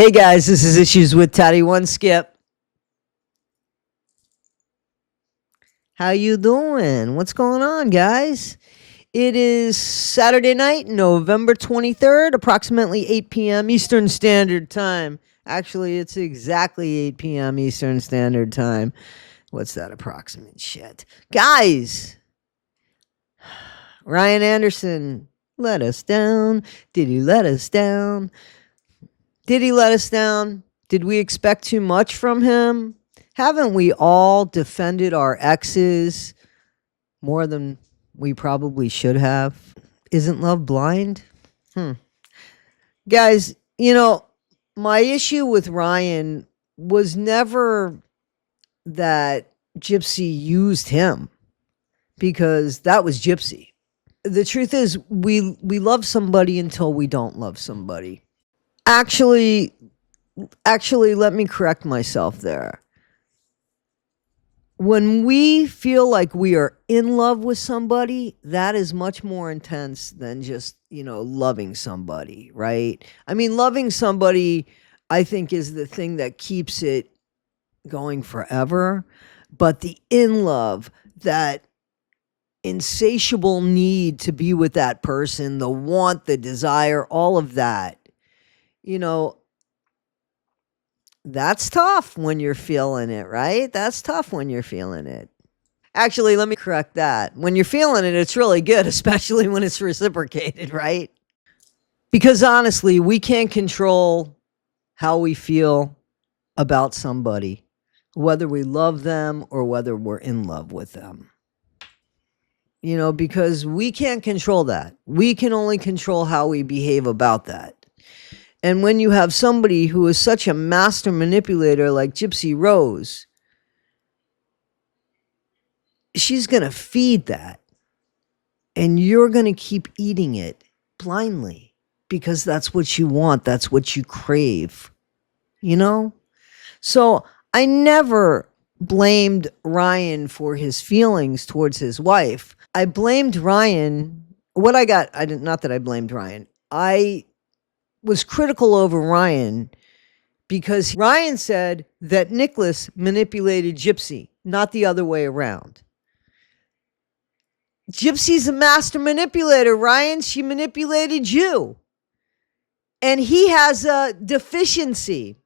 Hey guys, this is Issues with Toddy One Skip. How you doing? What's going on, guys? It is Saturday night, November 23rd, approximately 8 p.m. Eastern Standard Time. Actually, it's exactly 8 p.m. Eastern Standard Time. What's that approximate shit? Guys, Ryan Anderson let us down. Did he let us down? Did he let us down? Did we expect too much from him? Haven't we all defended our exes more than we probably should have? Isn't love blind? Guys, my issue with Ryan was never that Gypsy used him, because that was Gypsy. The truth is, we love somebody until we don't love somebody. Actually, let me correct myself there. When we feel like we are in love with somebody, that is much more intense than just, loving somebody, right? I mean, loving somebody, I think, is the thing that keeps it going forever. But the in love, that insatiable need to be with that person, the want, the desire, all of that, that's tough when you're feeling it, right? That's tough when you're feeling it. Actually, let me correct that. When you're feeling it, it's really good, especially when it's reciprocated, right? Because honestly, we can't control how we feel about somebody, whether we love them or whether we're in love with them. Because we can't control that. We can only control how we behave about that. And when you have somebody who is such a master manipulator like Gypsy Rose, she's going to feed that. And you're going to keep eating it blindly because that's what you want. That's what you crave. So I never blamed Ryan for his feelings towards his wife. I blamed Ryan. Not that I blamed Ryan. I was critical over Ryan because Ryan said that Nicholas manipulated Gypsy, not the other way around. Gypsy's a master manipulator, Ryan. She manipulated you. And he has a deficiency.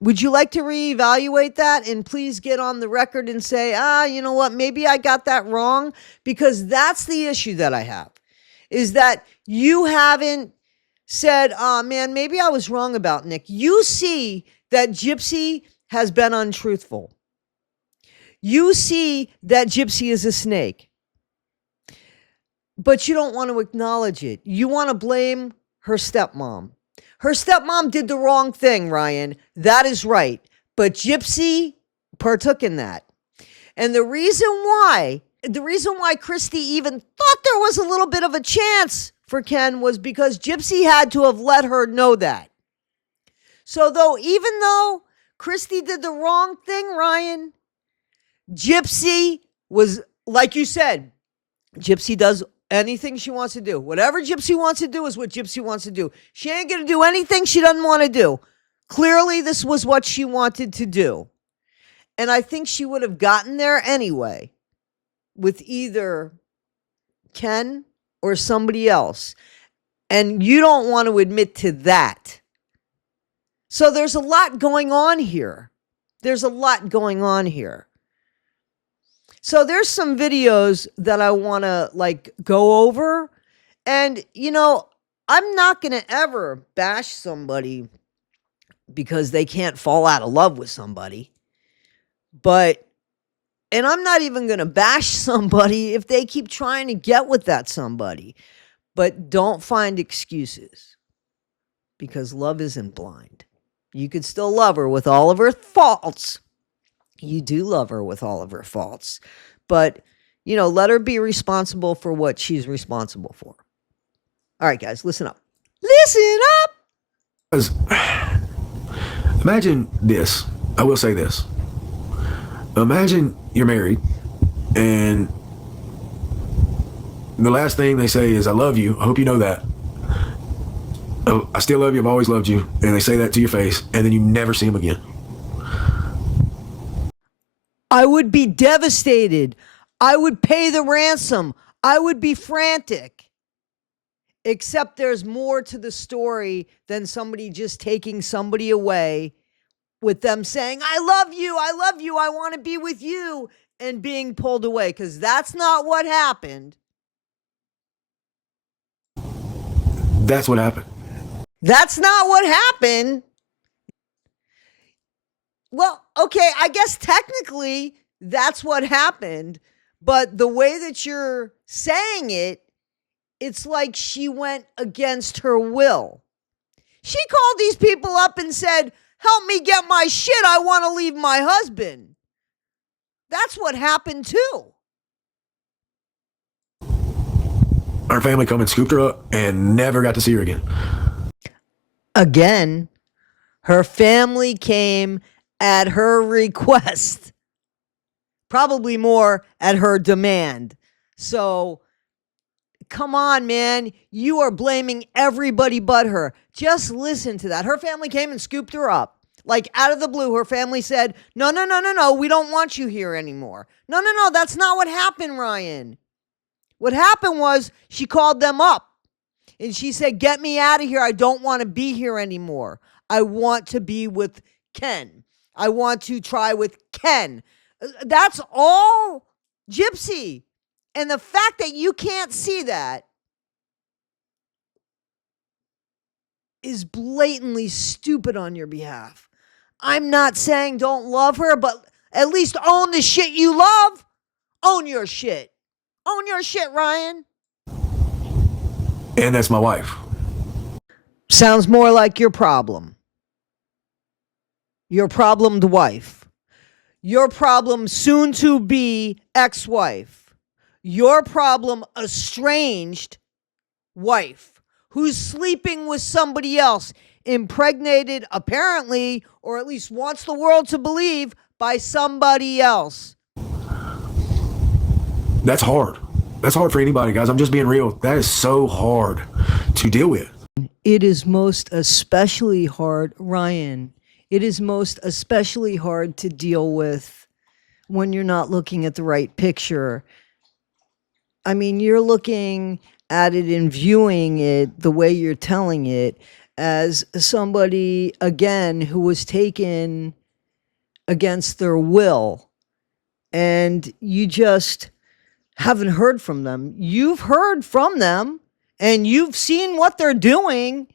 Would you like to reevaluate that and please get on the record and say, you know what, maybe I got that wrong? Because that's the issue that I have, is that you haven't said, man, maybe I was wrong about Nick. You see that Gypsy has been untruthful. You see that Gypsy is a snake. But you don't want to acknowledge it. You want to blame her stepmom. Her stepmom did the wrong thing, Ryan. That is right. But Gypsy partook in that. And the reason why Christy even thought there was a little bit of a chance for Ken was because Gypsy had to have let her know that. So even though Christy did the wrong thing, Ryan, Gypsy was, like you said, Gypsy does anything she wants to do. Whatever Gypsy wants to do is what Gypsy wants to do. She ain't going to do anything she doesn't want to do. Clearly, this was what she wanted to do. And I think she would have gotten there anyway with either Ken or somebody else. And you don't want to admit to that. So there's a lot going on here. So there's some videos that I want to go over. And, I'm not going to ever bash somebody because they can't fall out of love with somebody. And I'm not even going to bash somebody if they keep trying to get with that somebody. But don't find excuses, because love isn't blind. You could still love her with all of her faults. You do love her with all of her faults. But, let her be responsible for what she's responsible for. All right, guys, listen up. Listen up! Imagine this. I will say this. Imagine you're married and the last thing they say is, I love you. I hope you know that. Oh, I still love you. I've always loved you. And they say that to your face, and then you never see them again. I would be devastated. I would pay the ransom. I would be frantic. Except there's more to the story than somebody just taking somebody away with them saying, I love you, I want to be with you, and being pulled away, because that's not what happened. That's what happened. That's not what happened. Well, okay, I guess technically that's what happened, but the way that you're saying it, it's like she went against her will. She called these people up and said, help me get my shit. I want to leave my husband. That's what happened too. Our family come and scooped her up and never got to see her again. Again, her family came at her request, probably more at her demand. So, come on, man. You are blaming everybody but her. Just listen to that. Her family came and scooped her up. Like out of the blue, her family said, no, we don't want you here anymore. No, that's not what happened, Ryan. What happened was she called them up and she said, get me out of here. I don't want to be here anymore. I want to be with Ken. I want to try with Ken. That's all, Gypsy. And the fact that you can't see that is blatantly stupid on your behalf. I'm not saying don't love her, but at least own the shit you love. Own your shit. Own your shit, Ryan. And that's my wife. Sounds more like your problem. Your problemed wife. Your problem soon to be ex-wife. Your problem estranged wife who's sleeping with somebody else, impregnated apparently, or at least wants the world to believe, by somebody else. That's hard. That's hard for anybody, guys. I'm just being real. That is so hard to deal with. It is most especially hard, Ryan. It is most especially hard to deal with when you're not looking at the right picture. I mean, you're looking at it and viewing it the way you're telling it as somebody, again, who was taken against their will. And you just haven't heard from them. You've heard from them and you've seen what they're doing,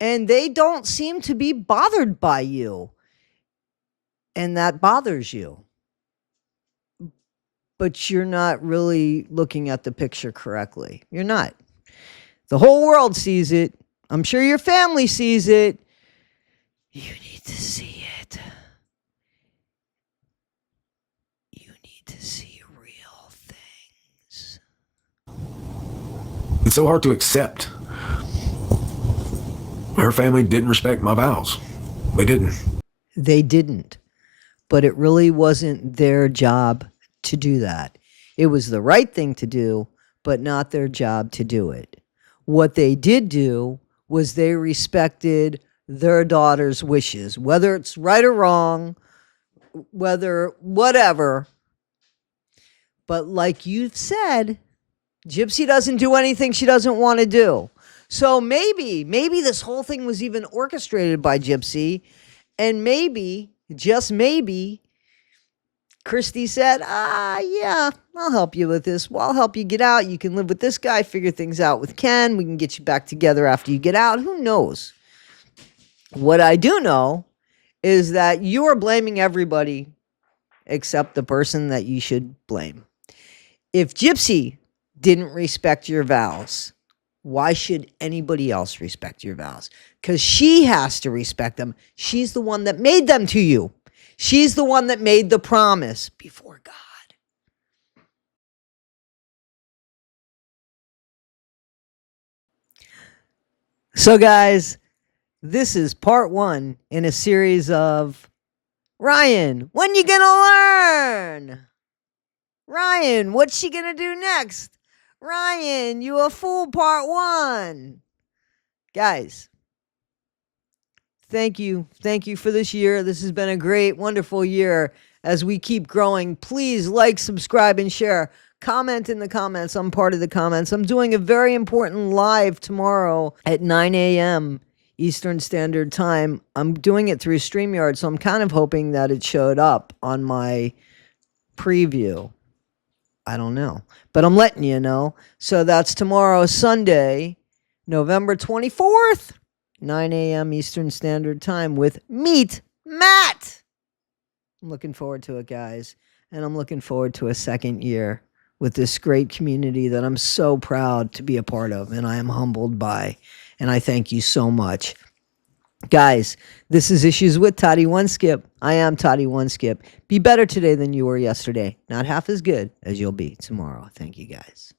and they don't seem to be bothered by you. And that bothers you. But you're not really looking at the picture correctly. You're not. The whole world sees it. I'm sure your family sees it. You need to see it. You need to see real things. It's so hard to accept. Her family didn't respect my vows. They didn't. They didn't. But it really wasn't their job to do that. It was the right thing to do, but not their job to do it. What they did do was they respected their daughter's wishes, whether it's right or wrong, whether whatever. But like you've said, Gypsy doesn't do anything she doesn't want to do. So maybe this whole thing was even orchestrated by Gypsy, and maybe, just maybe, Christy said, yeah, I'll help you with this. Well, I'll help you get out. You can live with this guy, figure things out with Ken. We can get you back together after you get out. Who knows? What I do know is that you are blaming everybody except the person that you should blame. If Gypsy didn't respect your vows, why should anybody else respect your vows? Because she has to respect them. She's the one that made them to you. She's the one that made the promise before God. So, guys, this is part one in a series of Ryan, when you gonna learn? Ryan, what's she gonna do next? Ryan, you a fool, part one. Guys, Thank you. Thank you for this year. This has been a great, wonderful year as we keep growing. Please like, subscribe, and share. Comment in the comments. I'm part of the comments. I'm doing a very important live tomorrow at 9 a.m. Eastern Standard Time. I'm doing it through StreamYard, so I'm kind of hoping that it showed up on my preview. I don't know, but I'm letting you know. So that's tomorrow, Sunday, November 24th, 9 a.m. Eastern Standard Time with Meet Matt. I'm looking forward to it, guys. And I'm looking forward to a second year with this great community that I'm so proud to be a part of and I am humbled by. And I thank you so much. Guys, this is Issues with Toddy One Skip. I am Toddy One Skip. Be better today than you were yesterday. Not half as good as you'll be tomorrow. Thank you, guys.